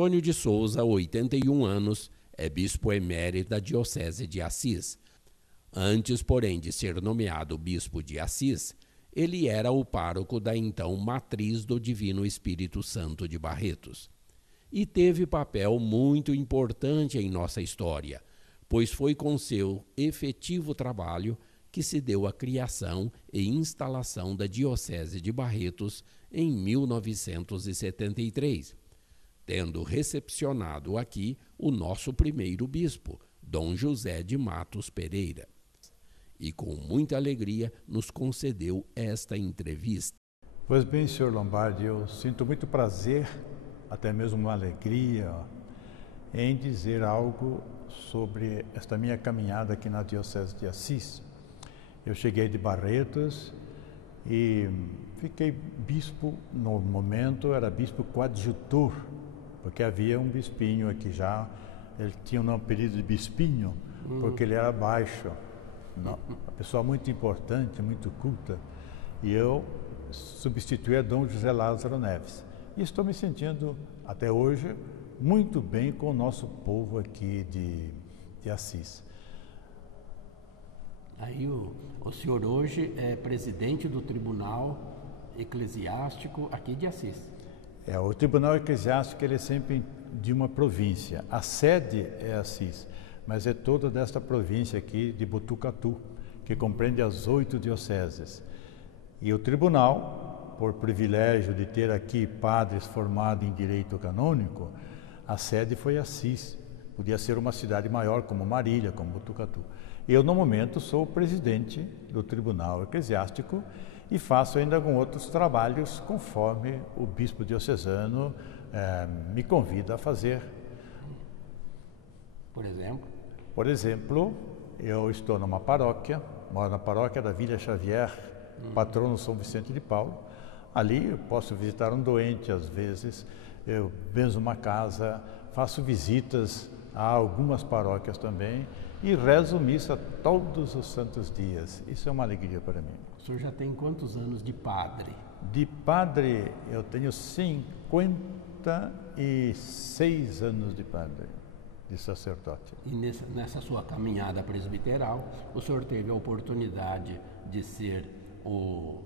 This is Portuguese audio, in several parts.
Antônio de Souza, 81 anos, é bispo emérito da Diocese de Assis. Antes, porém, de ser nomeado bispo de Assis, ele era o pároco da então Matriz do Divino Espírito Santo de Barretos. E teve papel muito importante em nossa história, pois foi com seu efetivo trabalho que se deu a criação e instalação da Diocese de Barretos em 1973, tendo recepcionado aqui o nosso primeiro bispo, Dom José de Matos Pereira. E com muita alegria nos concedeu esta entrevista. Pois bem, senhor Lombardi, eu sinto muito prazer, até mesmo uma alegria, em dizer algo sobre esta minha caminhada aqui na Diocese de Assis. Eu cheguei de Barretos e fiquei bispo, no momento era bispo coadjutor, porque havia um bispinho aqui já, ele tinha um apelido de bispinho, porque ele era baixo, uma pessoa muito importante, muito culta, e eu substituí a Dom José Lázaro Neves. E estou me sentindo, até hoje, muito bem com o nosso povo aqui de Assis. Aí o senhor hoje é presidente do Tribunal Eclesiástico aqui de Assis. O Tribunal Eclesiástico ele é sempre de uma província. A sede é Assis, mas é toda desta província aqui de Botucatu, que compreende as 8 dioceses. E o tribunal, por privilégio de ter aqui padres formados em direito canônico, a sede foi Assis. Podia ser uma cidade maior como Marília, como Botucatu. Eu, no momento, sou o presidente do Tribunal Eclesiástico e faço ainda alguns outros trabalhos conforme o bispo diocesano me convida a fazer. Por exemplo? Por exemplo, eu estou numa paróquia, moro na paróquia da Vila Xavier, patrono São Vicente de Paulo. Ali eu posso visitar um doente às vezes, eu benzo uma casa, faço visitas a algumas paróquias também e rezo missa todos os santos dias. Isso é uma alegria para mim. O senhor já tem quantos anos de padre? De padre eu tenho 56 anos de padre, de sacerdote. E nessa sua caminhada presbiteral, o senhor teve a oportunidade de ser o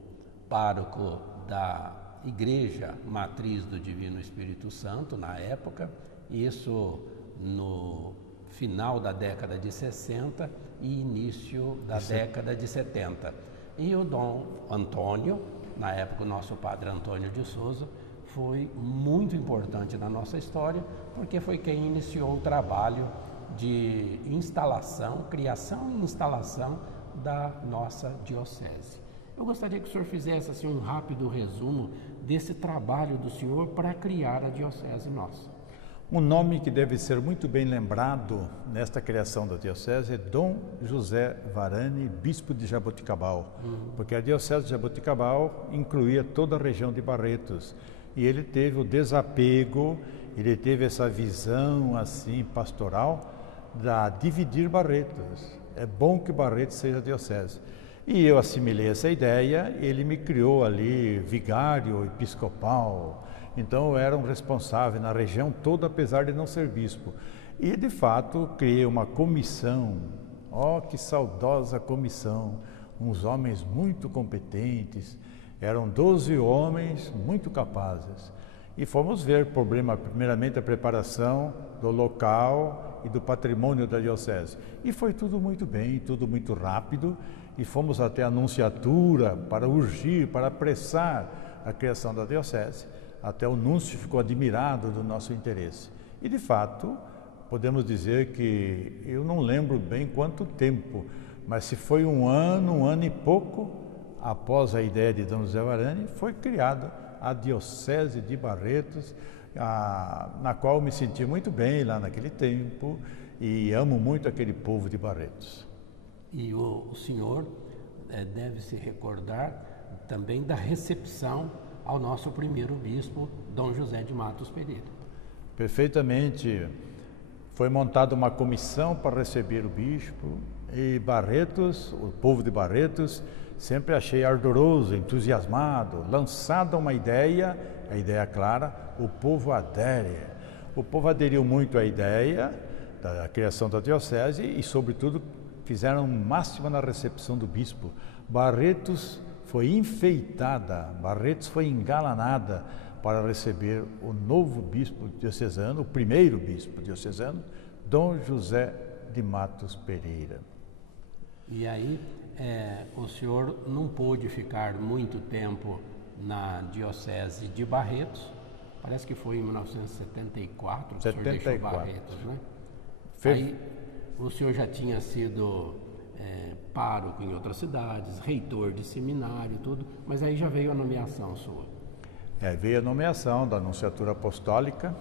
pároco da Igreja Matriz do Divino Espírito Santo, na época, isso no final da década de 60 e início da década de 70. E o Dom Antônio, na época o nosso padre Antônio de Souza, foi muito importante na nossa história, porque foi quem iniciou o trabalho de instalação, criação e instalação da nossa diocese. Eu gostaria que o senhor fizesse assim, um rápido resumo desse trabalho do senhor para criar a diocese nossa. Um nome que deve ser muito bem lembrado nesta criação da diocese é Dom José Varani, bispo de Jaboticabal, porque a diocese de Jaboticabal incluía toda a região de Barretos, e ele teve o desapego, ele teve essa visão assim pastoral da dividir Barretos. É bom que Barretos seja diocese. E eu assimilei essa ideia, ele me criou ali vigário episcopal. Então eu era um responsável na região toda, apesar de não ser bispo. E de fato criei uma comissão, que saudosa comissão, uns homens muito competentes, eram 12 homens muito capazes. E fomos ver primeiramente a preparação do local e do patrimônio da diocese. E foi tudo muito bem, tudo muito rápido, e fomos até a nunciatura para urgir, para apressar a criação da diocese. Até o núncio ficou admirado do nosso interesse. E, de fato, podemos dizer que eu não lembro bem quanto tempo, mas se foi um ano e pouco, após a ideia de Dom José Varani, foi criada a Diocese de Barretos, na qual me senti muito bem lá naquele tempo e amo muito aquele povo de Barretos. E o senhor deve se recordar também da recepção ao nosso primeiro bispo, Dom José de Matos Pereira. Perfeitamente. Foi montada uma comissão para receber o bispo e Barretos, o povo de Barretos, sempre achei ardoroso, entusiasmado, lançada uma ideia, a ideia clara, o povo adere. O povo aderiu muito à ideia da criação da diocese e, sobretudo, fizeram o máximo na recepção do bispo. Barretos foi enfeitada, Barretos foi engalanada para receber o novo bispo diocesano, o primeiro bispo diocesano, Dom José de Matos Pereira. E aí, o senhor não pôde ficar muito tempo na diocese de Barretos, parece que foi em 1974 que o senhor deixou Barretos, né? Aí o senhor já tinha sido pároco em outras cidades, reitor de seminário e tudo, mas aí já veio a nomeação sua. Veio a nomeação da Nunciatura Apostólica,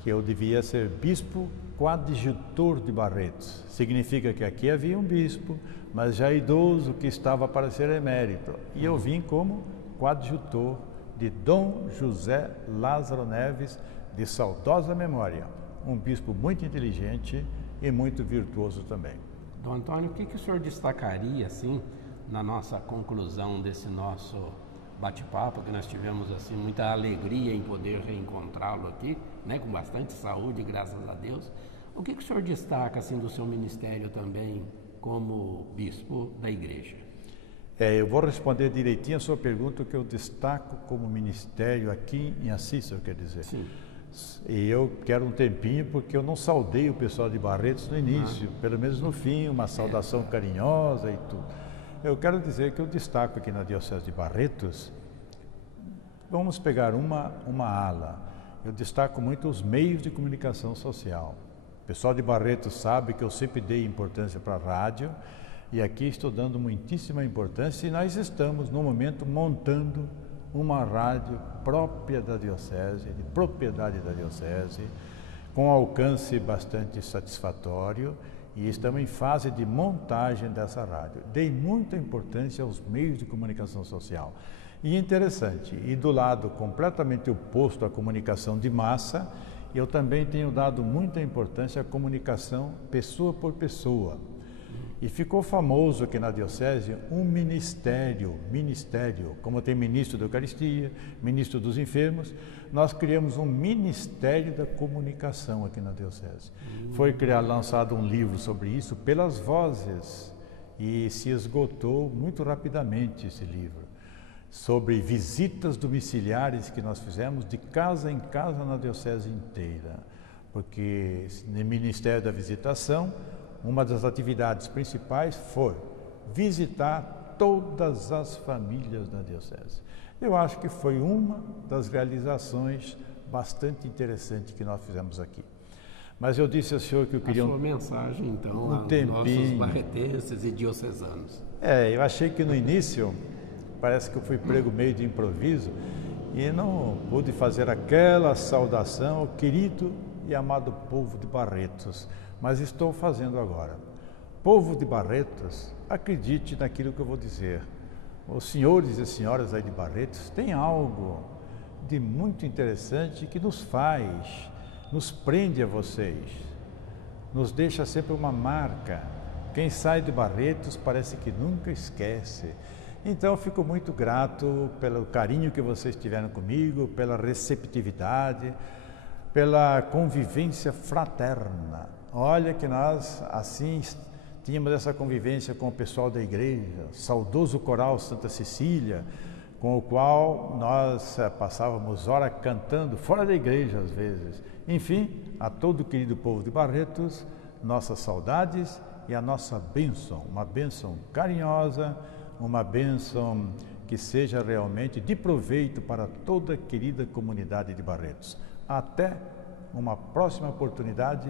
que eu devia ser bispo coadjutor de Barretos. Significa que aqui havia um bispo, mas já idoso, que estava para ser emérito. E eu vim como coadjutor de Dom José Lázaro Neves, de saudosa memória, um bispo muito inteligente e muito virtuoso também. Dom Antônio, o que o senhor destacaria, assim, na nossa conclusão desse nosso bate-papo, que nós tivemos, assim, muita alegria em poder reencontrá-lo aqui, né, com bastante saúde, graças a Deus. O que o senhor destaca, assim, do seu ministério também como bispo da igreja? Eu vou responder direitinho a sua pergunta, que eu destaco como ministério aqui em Assis, eu quero dizer. Sim. E eu quero um tempinho, porque eu não saudei o pessoal de Barretos no início, pelo menos no fim, uma saudação carinhosa e tudo. Eu quero dizer que eu destaco aqui na Diocese de Barretos, vamos pegar uma ala. Eu destaco muito os meios de comunicação social. O pessoal de Barretos sabe que eu sempre dei importância para a rádio, e aqui estou dando muitíssima importância, e nós estamos, no momento, montando uma rádio própria da Diocese, de propriedade da Diocese, com alcance bastante satisfatório, e estamos em fase de montagem dessa rádio. Dei muita importância aos meios de comunicação social. E interessante, e do lado completamente oposto à comunicação de massa, eu também tenho dado muita importância à comunicação pessoa por pessoa. E ficou famoso aqui na Diocese um ministério, como tem ministro da Eucaristia, ministro dos enfermos, nós criamos um ministério da comunicação aqui na Diocese. Foi lançado um livro sobre isso, Pelas Vozes, e se esgotou muito rapidamente esse livro, sobre visitas domiciliares que nós fizemos de casa em casa na Diocese inteira, porque no Ministério da Visitação, uma das atividades principais foi visitar todas as famílias da Diocese. Eu acho que foi uma das realizações bastante interessantes que nós fizemos aqui. Mas eu disse ao senhor que eu queria... A sua mensagem, então, aos nossos barretenses e diocesanos. Eu achei que no início, parece que eu fui prego meio de improviso, e não pude fazer aquela saudação ao querido e amado povo de Barretos, mas estou fazendo agora. Povo de Barretos, acredite naquilo que eu vou dizer. Os senhores e senhoras aí de Barretos têm algo de muito interessante que nos prende a vocês, nos deixa sempre uma marca. Quem sai de Barretos parece que nunca esquece. Então, eu fico muito grato pelo carinho que vocês tiveram comigo, pela receptividade, pela convivência fraterna. Olha que nós, assim, tínhamos essa convivência com o pessoal da igreja, saudoso coral Santa Cecília, com o qual nós passávamos hora cantando, fora da igreja às vezes. Enfim, a todo o querido povo de Barretos, nossas saudades e a nossa bênção, uma bênção carinhosa, uma bênção que seja realmente de proveito para toda a querida comunidade de Barretos. Até uma próxima oportunidade,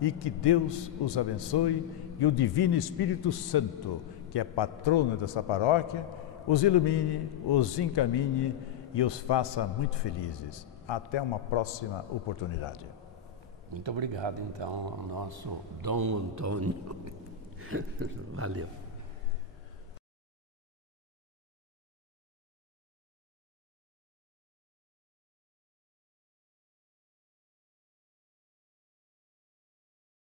e que Deus os abençoe e o Divino Espírito Santo, que é patrono dessa paróquia, os ilumine, os encaminhe e os faça muito felizes. Até uma próxima oportunidade. Muito obrigado, então, ao nosso Dom Antônio. Valeu.